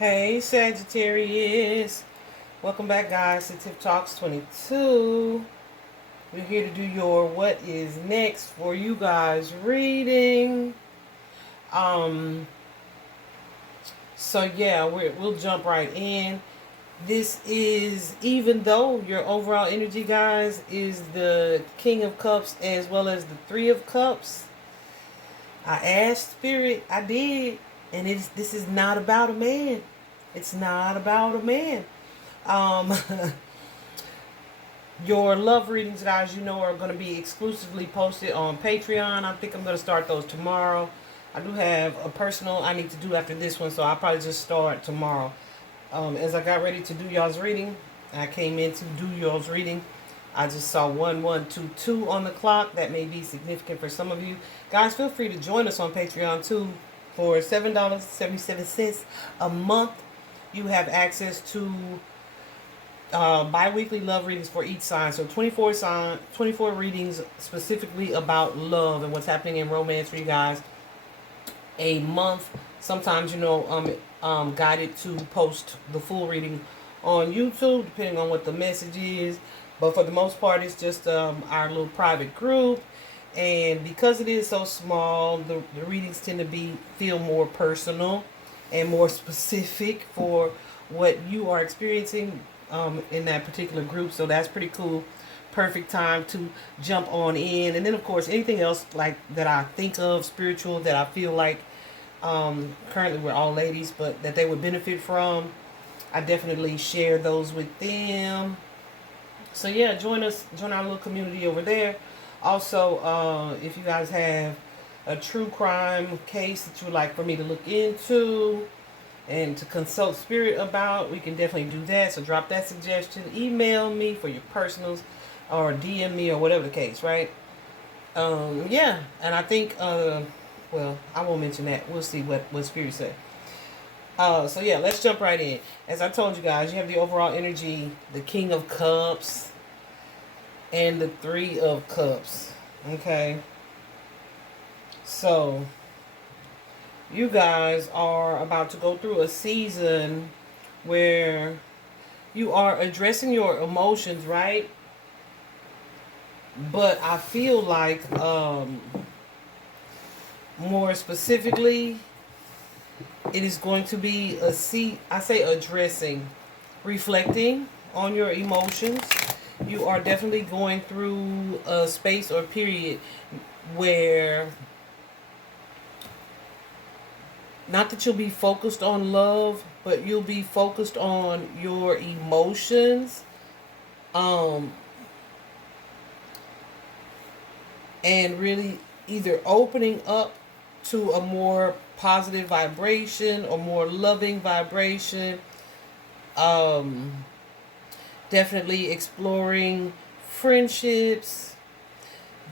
Hey Sagittarius, welcome back guys to Tip Talks 22. We're here to do your what is next for you guys reading. Um so yeah, we'll jump right in. This is, even though your overall energy guys is the King of Cups as well as the Three of Cups, I asked Spirit, I did, and this is not about a man. It's not about a man. Um, your love readings, guys, are going to be exclusively posted on Patreon. I think I'm going to start those tomorrow. I do have a personal I need to do after this one, so I'll probably just start tomorrow. As I got ready to do y'all's reading, I came in to do y'all's reading. I just saw 1122 on the clock. That may be significant for some of you. Guys, feel free to join us on Patreon too. For $7.77 a month, you have access to bi-weekly love readings for each sign. So 24 readings specifically about love and what's happening in romance for you guys a month. Sometimes, guided to post the full reading on YouTube, depending on what the message is. But for the most part, it's just our little private group. And because it is so small, the readings tend to feel more personal and more specific for what you are experiencing in that particular group. So that's pretty cool. Perfect time to jump on in. And then, of course, anything else like that I think of spiritual that I feel like currently we're all ladies, but that they would benefit from, I definitely share those with them. So yeah, join our little community over there. Also, if you guys have a true crime case that you would like for me to look into and to consult spirit about, we can definitely do that. So drop that suggestion, email me for your personals, or DM me, or whatever the case, right? Yeah, and I think well, I won't mention that. We'll see what spirit say. So yeah, let's jump right in. As I told you guys, you have the overall energy, the King of Cups and the Three of Cups. Okay. So you guys are about to go through a season where you are addressing your emotions, right? But I feel like more specifically, it is going to be addressing, reflecting on your emotions. You are definitely going through a space or period where, not that you'll be focused on love, but you'll be focused on your emotions. And really either opening up to a more positive vibration or more loving vibration. Definitely exploring friendships.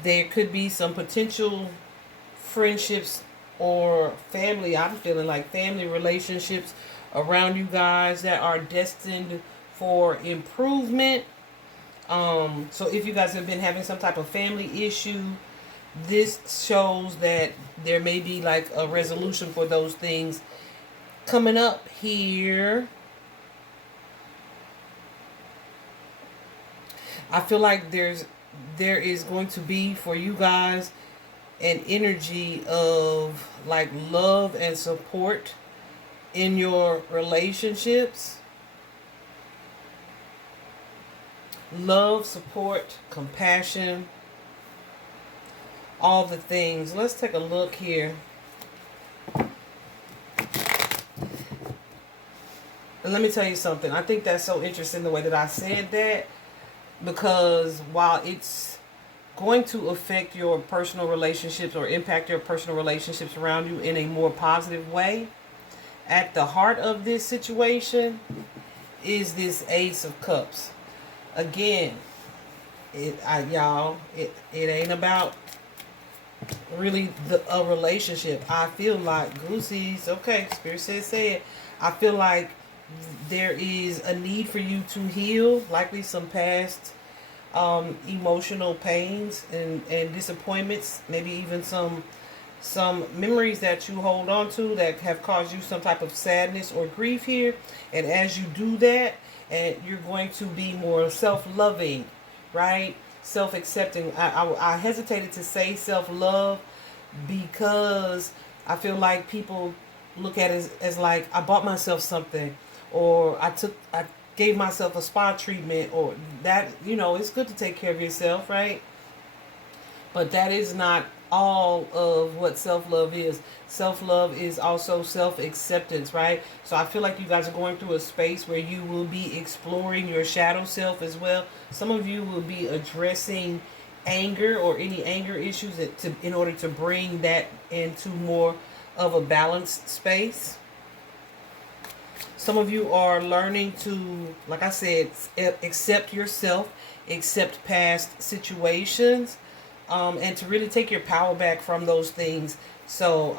There could be some potential friendships or family. I'm feeling like family relationships around you guys that are destined for improvement. So if you guys have been having some type of family issue, this shows that there may be like a resolution for those things coming up here. I feel like there is going to be for you guys an energy of like love and support in your relationships. Love, support, compassion, all the things. Let's take a look here. And let me tell you something. I think that's so interesting the way that I said that, because while it's going to affect your personal relationships or impact your personal relationships around you in a more positive way, at the heart of this situation is this Ace of Cups. Again, it ain't about really a relationship. I feel like Goosey's okay. Spirit says say it. I feel like there is a need for you to heal, likely some past emotional pains and disappointments, maybe even some some memories that you hold on to that have caused you some type of sadness or grief here. And as you do that, and you're going to be more self-loving, right? Self-accepting. I hesitated to say self-love because I feel like people look at it as like I bought myself something, or I gave myself a spa treatment, or that, it's good to take care of yourself, right? But that is not all of what self-love is. Self-love is also self-acceptance, right? So I feel like you guys are going through a space where you will be exploring your shadow self as well. Some of you will be addressing anger or any anger issues in order to bring that into more of a balanced space. Some of you are learning to, like I said, accept yourself, accept past situations, and to really take your power back from those things. So,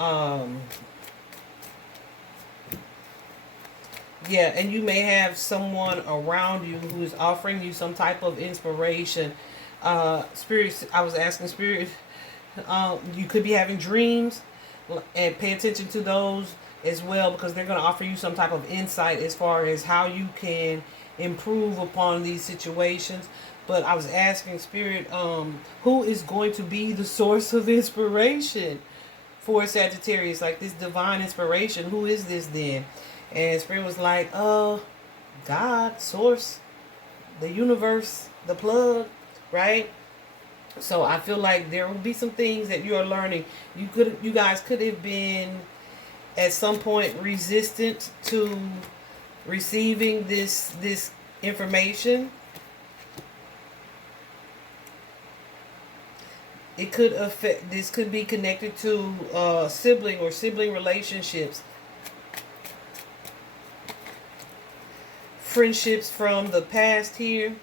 yeah, and you may have someone around you who is offering you some type of inspiration. Spirit, I was asking Spirit, you could be having dreams, and pay attention to those as well, because they're going to offer you some type of insight as far as how you can improve upon these situations. But I was asking Spirit, who is going to be the source of inspiration for Sagittarius? Like this divine inspiration, who is this then? And Spirit was like, God, source, the universe, the plug, right? So I feel like there will be some things that you are learning. You guys could have been at some point resistant to receiving this information. It could affect, this could be connected to sibling or sibling relationships. Friendships from the past here.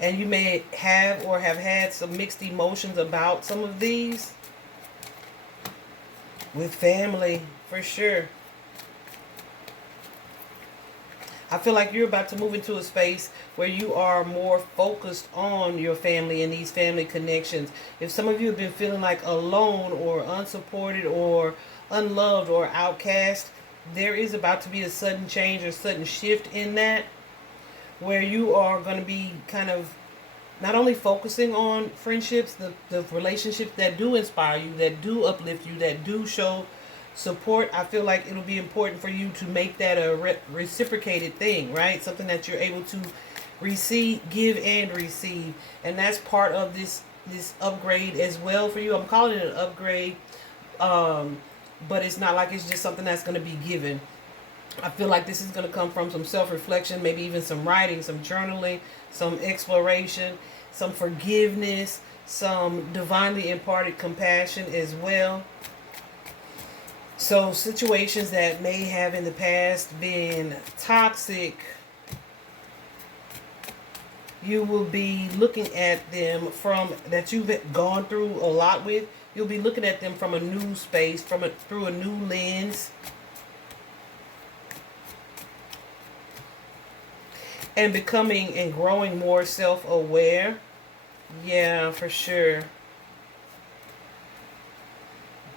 And you may have or have had some mixed emotions about some of these. With family, for sure. I feel like you're about to move into a space where you are more focused on your family and these family connections. If some of you have been feeling like alone or unsupported or unloved or outcast, there is about to be a sudden change or sudden shift in that, where you are going to be kind of not only focusing on friendships, the relationships that do inspire you, that do uplift you, that do show support. I feel like it'll be important for you to make that a reciprocated thing, right? Something that you're able to receive, give and receive. And that's part of this upgrade as well for you. I'm calling it an upgrade, but it's not like it's just something that's going to be given. I feel like this is going to come from some self-reflection, maybe even some writing, some journaling, some exploration, some forgiveness, some divinely imparted compassion as well. So situations that may have in the past been toxic, you will be looking at them from, that you've gone through a lot with, you'll be looking at them from a new space, through a new lens. And becoming and growing more self-aware. Yeah, for sure.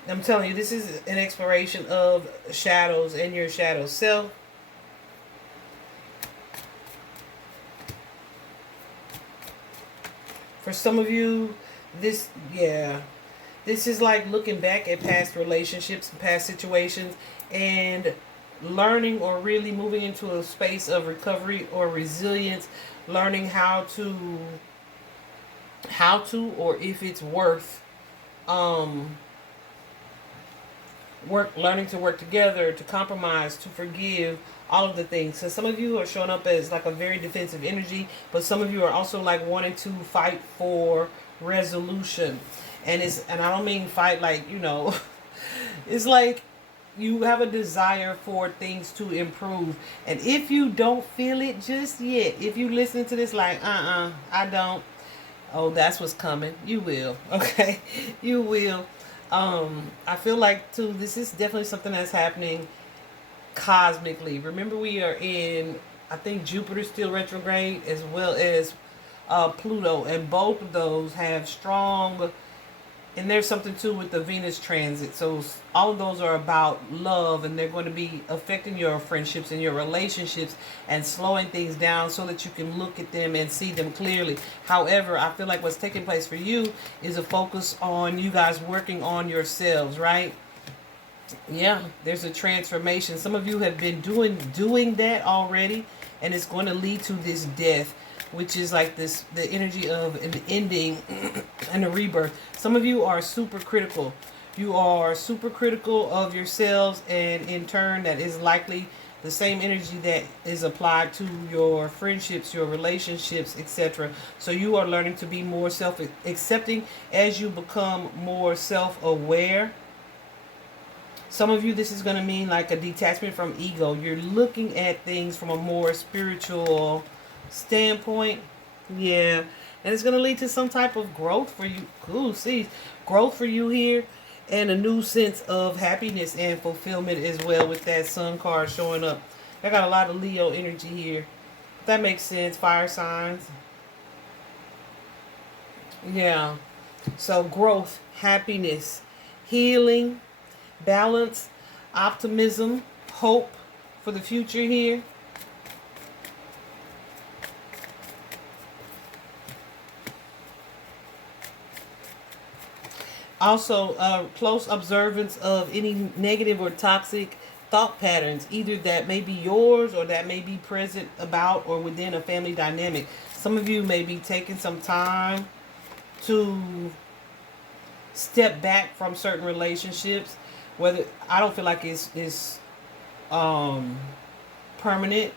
I'm telling you, this is an exploration of shadows and your shadow self. For some of you, this is like looking back at past relationships, past situations, and learning or really moving into a space of recovery or resilience, learning how to or if it's worth learning to work together, to compromise, to forgive, all of the things. So some of you are showing up as like a very defensive energy, but some of you are also like wanting to fight for resolution. And I don't mean fight like, it's like you have a desire for things to improve. And if you don't feel it just yet, if you listen to this like, I don't, oh, that's what's coming. You will, okay? You will. I feel like, too, this is definitely something that's happening cosmically. Remember, we are in, I think, Jupiter still retrograde, as well as Pluto. And both of those have strong And there's something too with the Venus transit. So all of those are about love, and they're going to be affecting your friendships and your relationships and slowing things down so that you can look at them and see them clearly. However, I feel like what's taking place for you is a focus on you guys working on yourselves, right? Yeah, there's a transformation. Some of you have been doing that already, and it's going to lead to this death, which is like this, the energy of an ending and a rebirth. Some of you are super critical. You are super critical of yourselves, and in turn that is likely the same energy that is applied to your friendships, your relationships, etc. So you are learning to be more self-accepting as you become more self-aware. Some of you, this is going to mean like a detachment from ego. You're looking at things from a more spiritual standpoint. Yeah. And it's going to lead to some type of growth for you. Ooh, see, growth for you here. And a new sense of happiness and fulfillment as well, with that Sun card showing up. I got a lot of Leo energy here. If that makes sense. Fire signs. Yeah. So growth, happiness, healing, balance, optimism, hope for the future here. Also, close observance of any negative or toxic thought patterns, either that may be yours or that may be present about or within a family dynamic. Some of you may be taking some time to step back from certain relationships. Whether, I don't feel like it's permanent,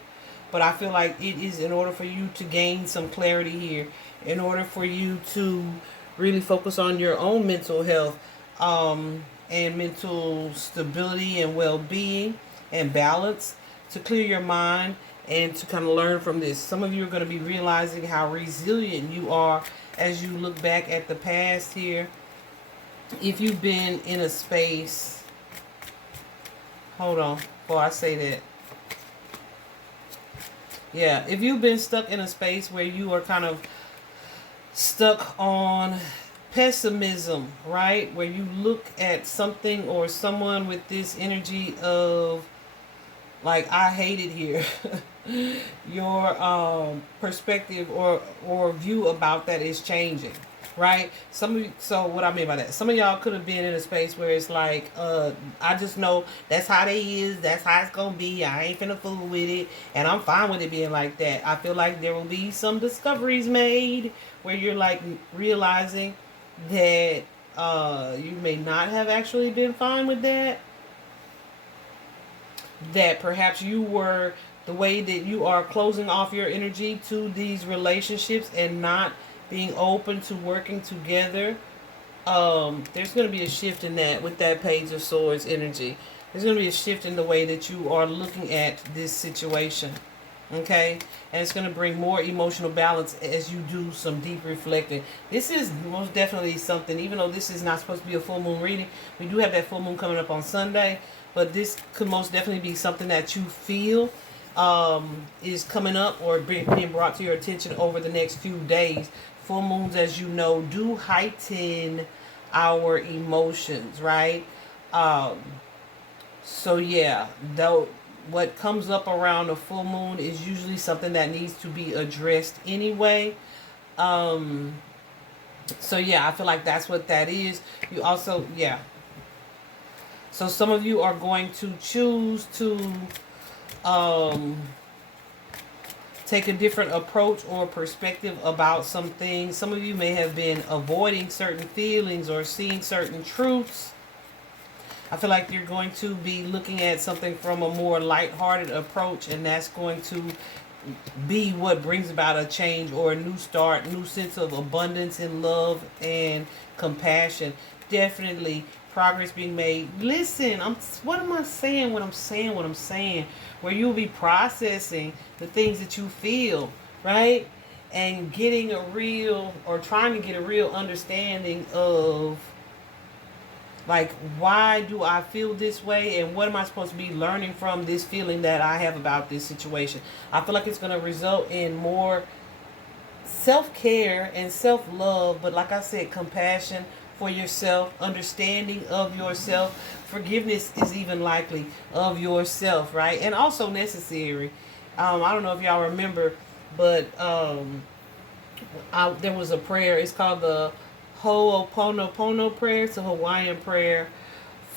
but I feel like it is in order for you to gain some clarity here, in order for you to really focus on your own mental health and mental stability and well-being and balance, to clear your mind and to kind of learn from this. Some of you are going to be realizing how resilient you are as you look back at the past here. If you've been in a space, hold on before I say that. Yeah, if you've been stuck in a space where you are kind of stuck on pessimism, right? Where you look at something or someone with this energy of like, I hate it here. Your perspective or view about that is changing, right? Some of you, so what I mean by that, some of y'all could have been in a space where it's like, I just know that's how they is, that's how it's gonna be, I ain't finna fool with it, and I'm fine with it being like that. I feel like there will be some discoveries made where you're like realizing that you may not have actually been fine with that, that perhaps you were, the way that you are closing off your energy to these relationships and not being open to working together. There's going to be a shift in that with that Page of Swords energy. There's going to be a shift in the way that you are looking at this situation. Okay? And it's going to bring more emotional balance as you do some deep reflecting. This is most definitely something, even though this is not supposed to be a full moon reading, we do have that full moon coming up on Sunday. But this could most definitely be something that you feel is coming up or being brought to your attention over the next few days. Full moons, as you know, do heighten our emotions, right? So yeah, though, what comes up around a full moon is usually something that needs to be addressed anyway. So yeah, I feel like that's what that is. You also, yeah. So some of you are going to choose to take a different approach or perspective about some things. Some of you may have been avoiding certain feelings or seeing certain truths. I feel like you're going to be looking at something from a more lighthearted approach, and that's going to be what brings about a change or a new start, new sense of abundance and love and compassion. Definitely progress being made. Listen, what am I saying when I'm saying what I'm saying? Where you'll be processing the things that you feel, right? And getting a real, or trying to get a real understanding of, like, why do I feel this way, and what am I supposed to be learning from this feeling that I have about this situation. I feel like it's going to result in more self-care and self-love, but like I said, compassion for yourself, understanding of yourself. Forgiveness is even likely of yourself, right? And also necessary. I don't know if y'all remember, but there was a prayer. It's called the Ho'oponopono prayer. It's a Hawaiian prayer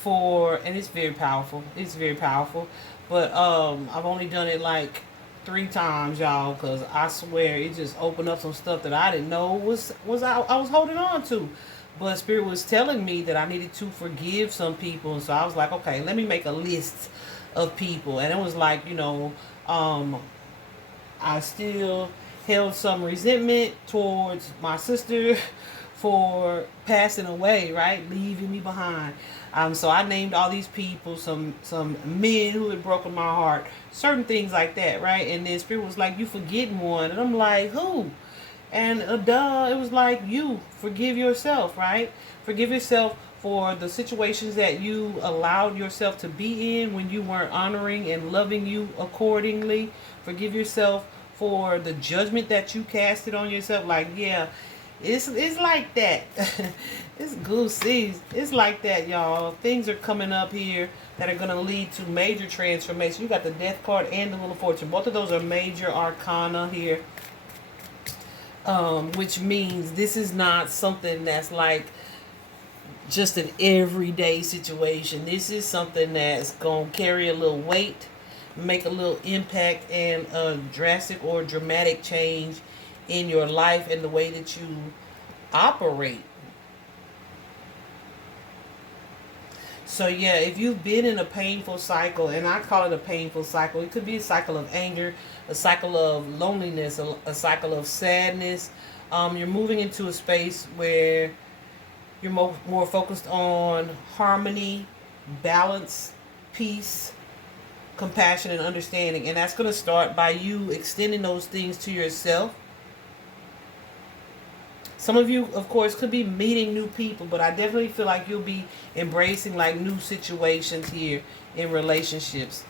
and it's very powerful. It's very powerful. But I've only done it like 3 times, y'all, because I swear it just opened up some stuff that I didn't know I was holding on to. But Spirit was telling me that I needed to forgive some people, and so I was like, okay, let me make a list of people. And it was like, I still held some resentment towards my sister for passing away, right? Leaving me behind. So I named all these people, some men who had broken my heart, certain things like that, right? And then Spirit was like, you forgetting one. And I'm like, who? And duh, it was like, you forgive yourself, right? Forgive yourself for the situations that you allowed yourself to be in when you weren't honoring and loving you accordingly. Forgive yourself for the judgment that you casted on yourself. Like, yeah, it's like that. It's goosey. It's like that, y'all. Things are coming up here that are going to lead to major transformation. You got the Death card and the Wheel of Fortune. Both of those are major arcana here. Which means this is not something that's like just an everyday situation. This is something that's going to carry a little weight, make a little impact, and a drastic or dramatic change in your life and the way that you operate. So yeah, if you've been in a painful cycle, and I call it a painful cycle, it could be a cycle of anger, a cycle of loneliness, a cycle of sadness. You're moving into a space where you're more focused on harmony, balance, peace, compassion, and understanding. And that's going to start by you extending those things to yourself. Some of you, of course, could be meeting new people, but I definitely feel like you'll be embracing like new situations here in relationships.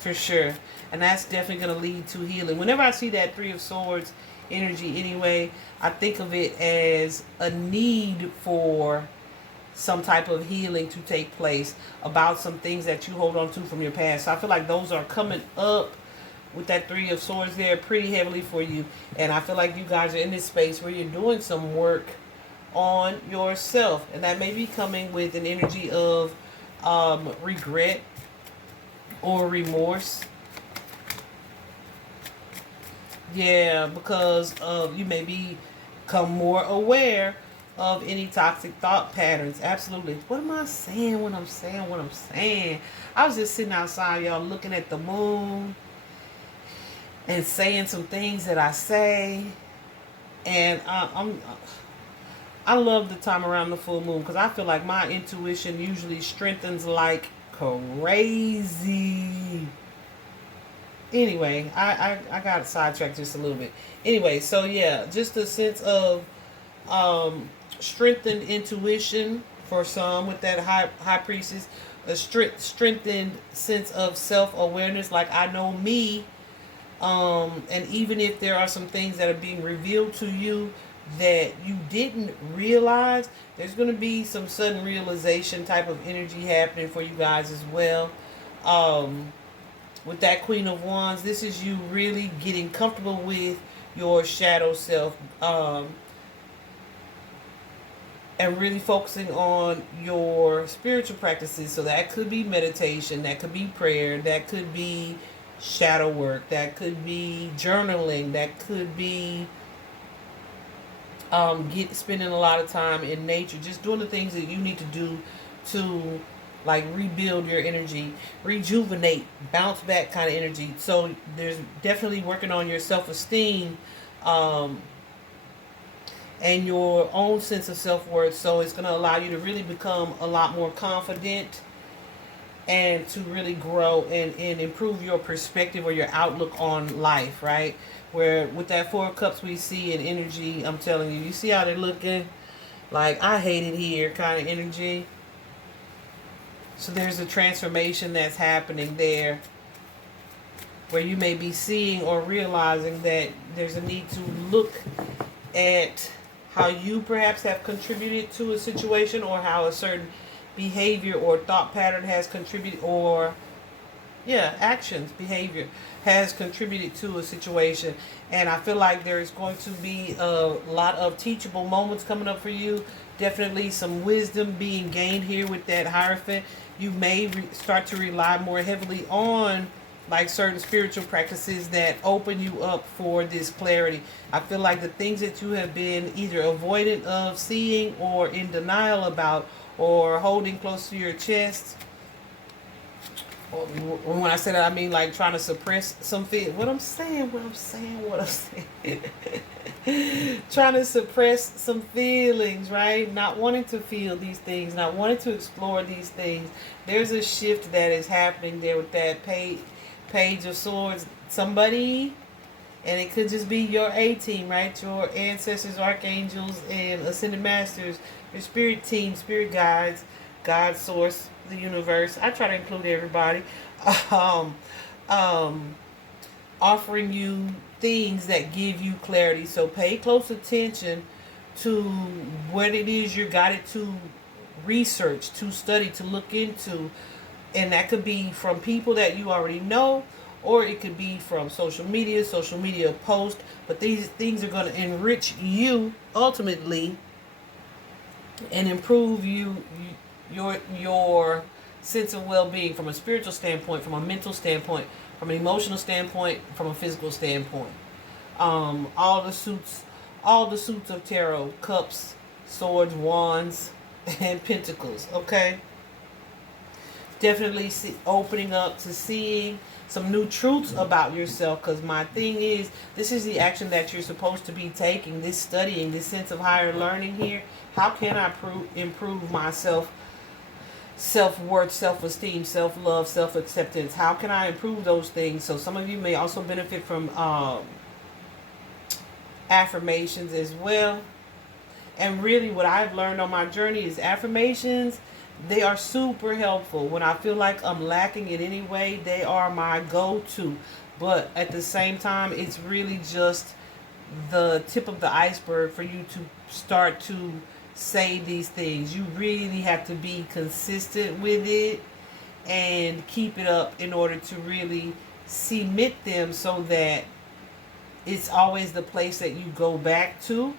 For sure. And that's definitely going to lead to healing. Whenever I see that Three of Swords energy anyway, I think of it as a need for some type of healing to take place about some things that you hold on to from your past. So I feel like those are coming up with that Three of Swords there pretty heavily for you. And I feel like you guys are in this space where you're doing some work on yourself. And that may be coming with an energy of regret or remorse. Yeah, because you may become more aware of any toxic thought patterns. Absolutely. What am I saying when I'm saying what I'm saying? I was just sitting outside, y'all, looking at the moon and saying some things that I say. And I love the time around the full moon because I feel like my intuition usually strengthens like crazy. Anyway, I got sidetracked just a little bit. Anyway, so yeah, just a sense of strengthened intuition for some with that high priestess, a strengthened sense of self-awareness, like I know me, and even if there are some things that are being revealed to you that you didn't realize, there's going to be some sudden realization type of energy happening for you guys as well. With that Queen of Wands, this is you really getting comfortable with your shadow self, and really focusing on your spiritual practices. So that could be meditation, that could be prayer, that could be shadow work, that could be journaling, that could be spending a lot of time in nature, just doing the things that you need to do to like rebuild your energy, rejuvenate, bounce back kind of energy. So there's definitely working on your self-esteem and your own sense of self-worth. So it's going to allow you to really become a lot more confident and to really grow and improve your perspective or your outlook on life, right? Where with that Four of Cups we see in energy, I'm telling you, you see how they're looking? Like, I hate it here kind of energy. So there's a transformation that's happening there where you may be seeing or realizing that there's a need to look at how you perhaps have contributed to a situation, or how a certain behavior or thought pattern has contributed, or actions, behavior has contributed to a situation. And I feel like there's going to be a lot of teachable moments coming up for you. Definitely some wisdom being gained here with that Hierophant. You may start to rely more heavily on like certain spiritual practices that open you up for this clarity. I feel like the things that you have been either avoidant of seeing, or in denial about, or holding close to your chest. When I say that, I mean like trying to suppress some feel. What I'm saying. Trying to suppress some feelings, right? Not wanting to feel these things, not wanting to explore these things. There's a shift that is happening there with that Page of Swords. Somebody, and it could just be your A-team, right? Your ancestors, archangels, and ascended masters, your spirit team, spirit guides, God, source, the universe. I try to include everybody. Um, Offering you things that give you clarity. So pay close attention to what it is you're guided to research, to study, to look into. And that could be from people that you already know, or it could be from social media posts. But these things are going to enrich you ultimately and improve your sense of well-being from a spiritual standpoint, from a mental standpoint, from an emotional standpoint, from a physical standpoint. All the suits of tarot: cups, swords, wands, and pentacles. Okay, definitely opening up to seeing some new truths about yourself. Because my thing is, this is the action that you're supposed to be taking. This studying, this sense of higher learning here. How can I improve myself? Self-worth, self-esteem, self-love, self-acceptance. How can I improve those things? So some of you may also benefit from affirmations as well. And really what I've learned on my journey is affirmations, they are super helpful. When I feel like I'm lacking in any way, they are my go-to. But at the same time, it's really just the tip of the iceberg for you to start to say these things. You really have to be consistent with it and keep it up in order to really cement them, so that it's always the place that you go back to,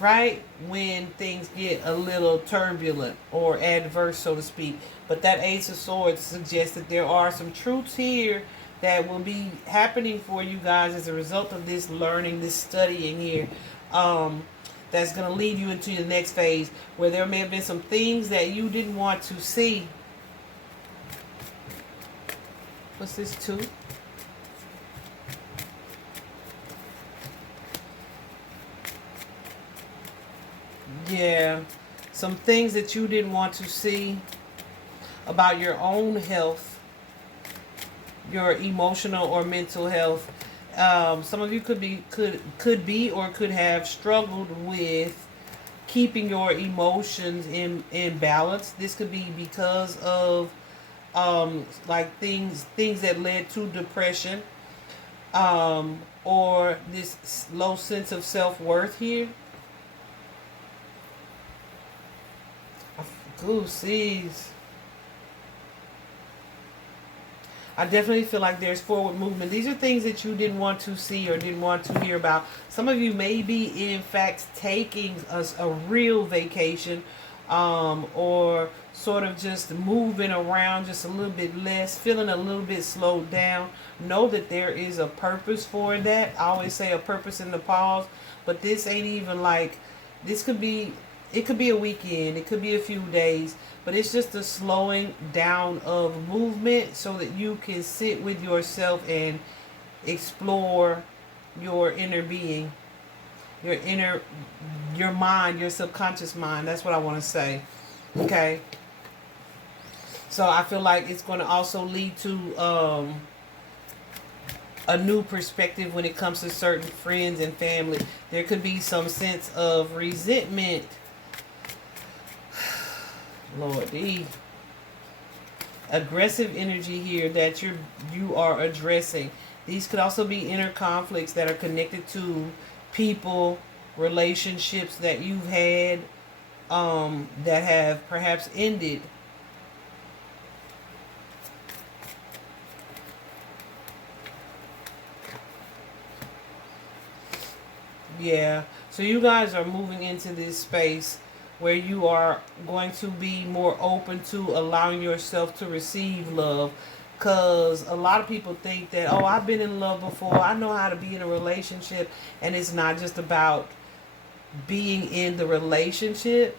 right, when things get a little turbulent or adverse, so to speak. But that Ace of Swords suggests that there are some truths here that will be happening for you guys as a result of this learning, this studying here. That's going to lead you into the next phase, where there may have been some things that you didn't want to see. What's this, 2? Yeah, some things that you didn't want to see about your own health, your emotional or mental health. Some of you could be or could have struggled with keeping your emotions in balance. This could be because of like things that led to depression, or this low sense of self-worth here. Goosies. I definitely feel like there's forward movement. These are things that you didn't want to see or didn't want to hear about. Some of you may be, in fact, taking a real vacation, or sort of just moving around just a little bit less, feeling a little bit slowed down. Know that there is a purpose for that. I always say a purpose in the pause, but this ain't even like, this could be, it could be a weekend, it could be a few days, but it's just a slowing down of movement so that you can sit with yourself and explore your inner being, your mind, your subconscious mind. That's what I want to say. Okay. So I feel like it's going to also lead to a new perspective when it comes to certain friends and family. There could be some sense of resentment. Lordy. Aggressive energy here that you are addressing. These could also be inner conflicts that are connected to people relationships that you've had that have perhaps ended. Yeah. So you guys are moving into this space where you are going to be more open to allowing yourself to receive love. Because a lot of people think that, oh, I've been in love before. I know how to be in a relationship. And it's not just about being in the relationship.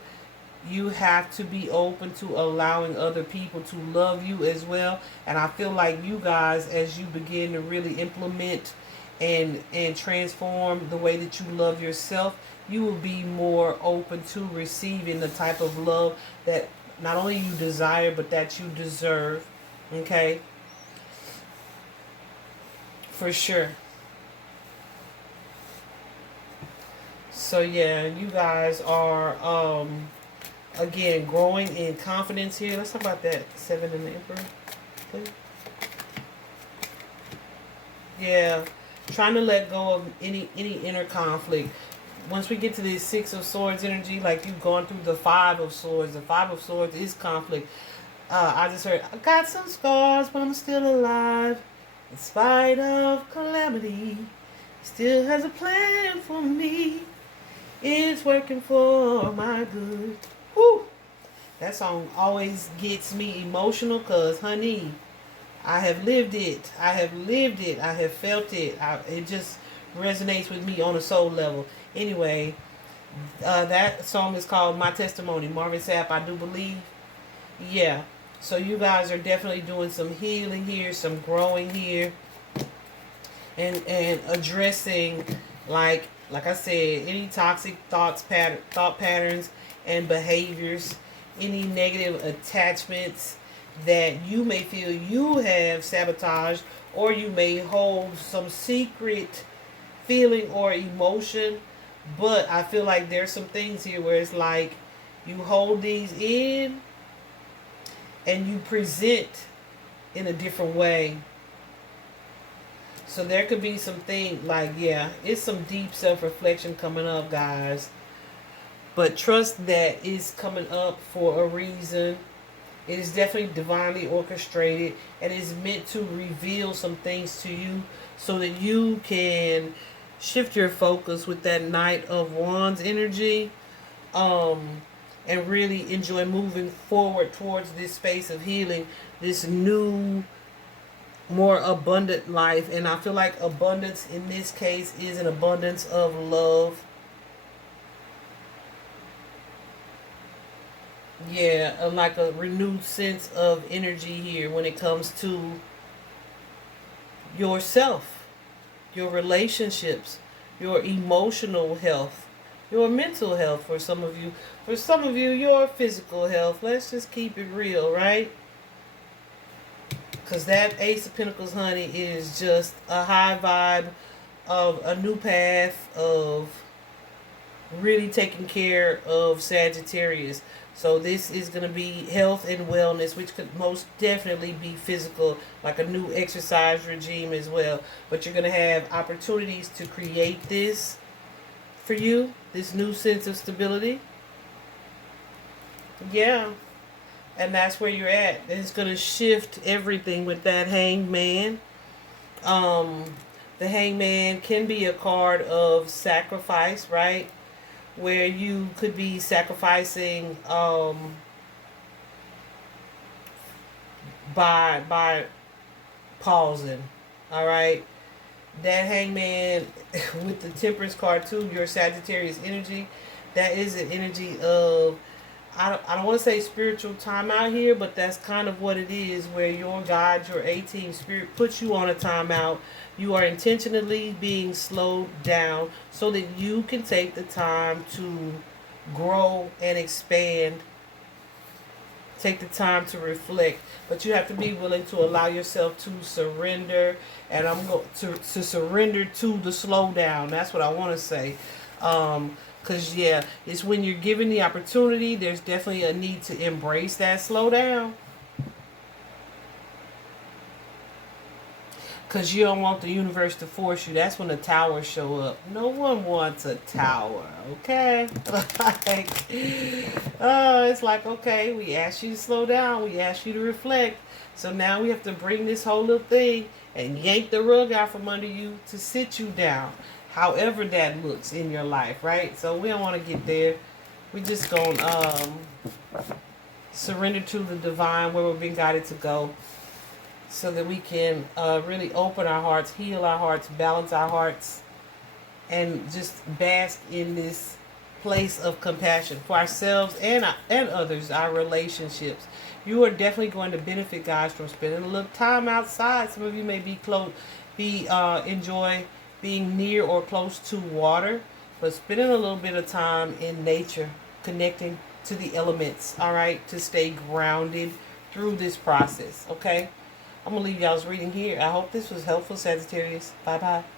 You have to be open to allowing other people to love you as well. And I feel like you guys, as you begin to really implement and transform the way that you love yourself, you will be more open to receiving the type of love that not only you desire but that you deserve. Okay? For sure. So yeah, you guys are again growing in confidence here. Let's talk about that 7 in the Emperor, please. Yeah, trying to let go of any inner conflict. Once we get to the 6 of Swords energy, like you've gone through the 5 of Swords. The 5 of Swords is conflict. I just heard, I got some scars, but I'm still alive. In spite of calamity, still has a plan for me. It's working for my good. Whew. That song always gets me emotional because, honey, I have lived it. I have lived it. I have felt it. It just resonates with me on a soul level. Anyway, that song is called My Testimony. Marvin Sapp, I do believe. Yeah. So you guys are definitely doing some healing here, some growing here, and addressing, like I said, any toxic thought patterns and behaviors, any negative attachments that you may feel you have sabotaged, or you may hold some secret feeling or emotion. But I feel like there's some things here where it's like you hold these in and you present in a different way. So there could be some things like, yeah, it's some deep self-reflection coming up, guys. But trust that it's coming up for a reason. It is definitely divinely orchestrated and is meant to reveal some things to you so that you can shift your focus with that Knight of Wands energy. And really enjoy moving forward towards this space of healing, this new, more abundant life. And I feel like abundance in this case is an abundance of love. Yeah, like a renewed sense of energy here when it comes to yourself, your relationships, your emotional health, your mental health for some of you. For some of you, your physical health. Let's just keep it real, right? Because that Ace of Pentacles, honey, is just a high vibe of a new path of really taking care of Sagittarius. So this is going to be health and wellness, which could most definitely be physical, like a new exercise regime as well. But you're going to have opportunities to create this for you, this new sense of stability. Yeah. And that's where you're at. It's going to shift everything with that Hangman. The Hangman can be a card of sacrifice, right? Where you could be sacrificing by pausing. All right. That Hangman with the Temperance card too, your Sagittarius energy, that is an energy of, I don't want to say spiritual timeout here, but that's kind of what it is, where your God, your 18 spirit puts you on a timeout. You are intentionally being slowed down so that you can take the time to grow and expand. Take the time to reflect. But you have to be willing to allow yourself to surrender. And I'm going to surrender to the slowdown. That's what I want to say. Because, yeah, it's when you're given the opportunity, there's definitely a need to embrace that slowdown. because you don't want the universe to force you. That's when the towers show up. No one wants a tower, okay? Like, it's like, okay, we asked you to slow down. We asked you to reflect. So now we have to bring this whole little thing and yank the rug out from under you to sit you down. However that looks in your life, right? So we don't want to get there. We just going to surrender to the divine where we're being guided to go, so that we can really open our hearts, heal our hearts, balance our hearts, and just bask in this place of compassion for ourselves and others, our relationships. You are definitely going to benefit, guys, from spending a little time outside. Some of you may enjoy being near or close to water, but spending a little bit of time in nature, connecting to the elements, all right, to stay grounded through this process, okay? I'm going to leave y'all's reading here. I hope this was helpful, Sagittarius. Bye-bye.